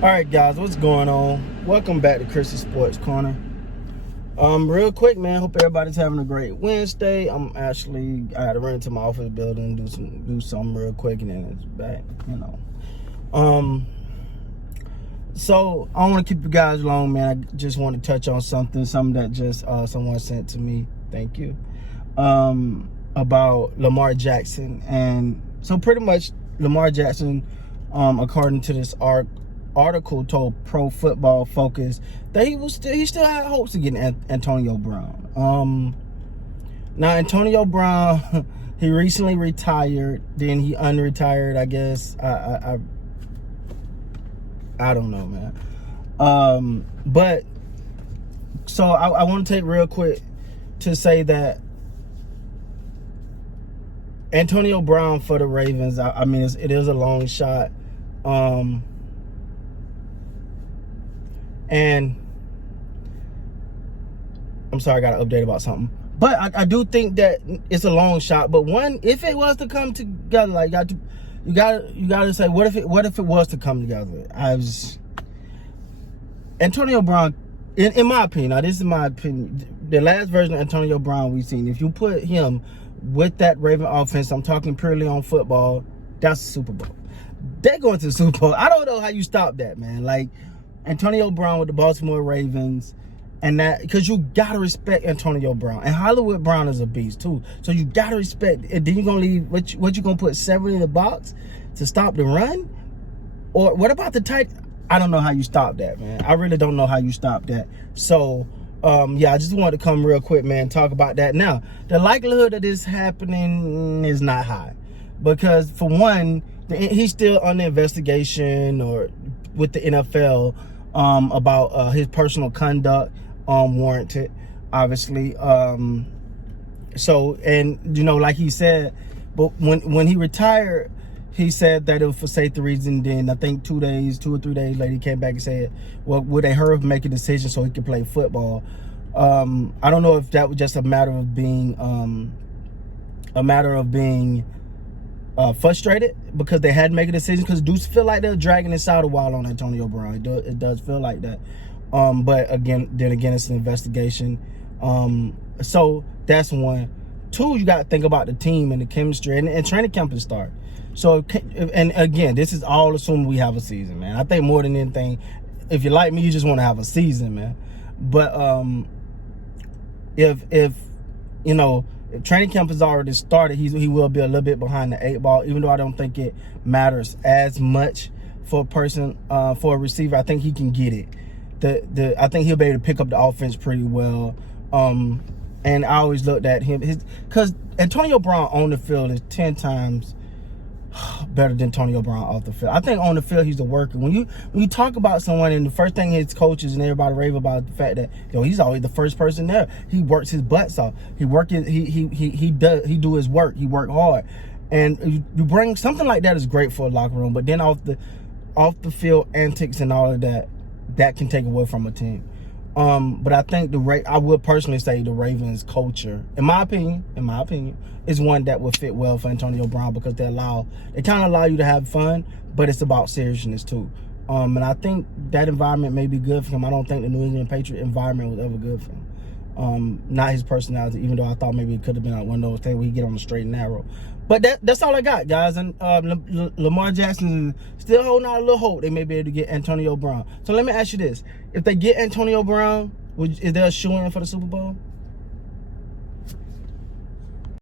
All right, guys, what's going on? Welcome back to Chris's Sports Corner. Real quick, man. Hope everybody's having a great Wednesday. I had to run into my office building, do something real quick, and then it's back. So I don't want to keep you guys long, man. I just want to touch on something that just someone sent to me. Thank you. About Lamar Jackson, and so pretty much Lamar Jackson, according to this article, told Pro Football Focus that he still had hopes of getting Antonio Brown. Now Antonio Brown, he recently retired, then he unretired, I guess. I don't know, man. But so I want to take real quick to say that Antonio Brown for the Ravens, I mean, it is a long shot. And I'm sorry, I got to update about something. But I do think that it's a long shot. But if it was to come together, like you got to say, what if it was to come together? Antonio Brown, in my opinion, now this is my opinion, the last version of Antonio Brown we've seen, if you put him with that Raven offense, I'm talking purely on football, that's the Super Bowl. They're going to the Super Bowl. I don't know how you stop that, man. Like, Antonio Brown with the Baltimore Ravens, and that, because you gotta respect Antonio Brown, and Hollywood Brown is a beast too. So you gotta respect. And then you gonna leave what you gonna put 7 in the box to stop the run, or what about the tight? I don't know how you stop that, man. I really don't know how you stop that. So yeah, I just wanted to come real quick, man, talk about that. Now, the likelihood of this happening is not high, because for one, he's still under investigation or with the NFL about his personal conduct, warranted, obviously. So, and like he said, but when he retired, he said that it was for safety reasons. Then I think 2 or 3 days later, he came back and said, well, would they hurry up and make a decision so he could play football? I don't know if that was just a matter of being frustrated because they had to make a decision, because dudes feel like they're dragging this out a while on Antonio Brown. It does feel like that. But again, it's an investigation. So that's one. Two, you got to think about the team and the chemistry, and training camp is start. So, and again, this is all assuming we have a season, man. I think more than anything, if you're like me, you just want to have a season, man. But if training camp has already started, he will be a little bit behind the 8 ball, even though I don't think it matters as much for a person, for a receiver. I think he can get it. I think he'll be able to pick up the offense pretty well. And I always looked at him, because Antonio Brown on the field is 10 times better than Antonio Brown off the field. I think on the field he's a worker. When you talk about someone, and the first thing his coaches and everybody rave about the fact that he's always the first person there. He works his butts off. He do his work. He work hard, and you bring something like that is great for a locker room. But then off the field antics and all of that can take away from a team. But I think I would personally say the Ravens culture, in my opinion, is one that would fit well for Antonio Brown, because they kind of allow you to have fun, but it's about seriousness too. And I think that environment may be good for him. I don't think the New England Patriot environment was ever good for him. Not his personality, even though I thought maybe it could have been one of those things where he get on the straight and narrow. But that's all I got, guys. And Lamar Jackson is still holding out a little hope they may be able to get Antonio Brown. So let me ask you this: if they get Antonio Brown, is there a shoo-in for the Super Bowl?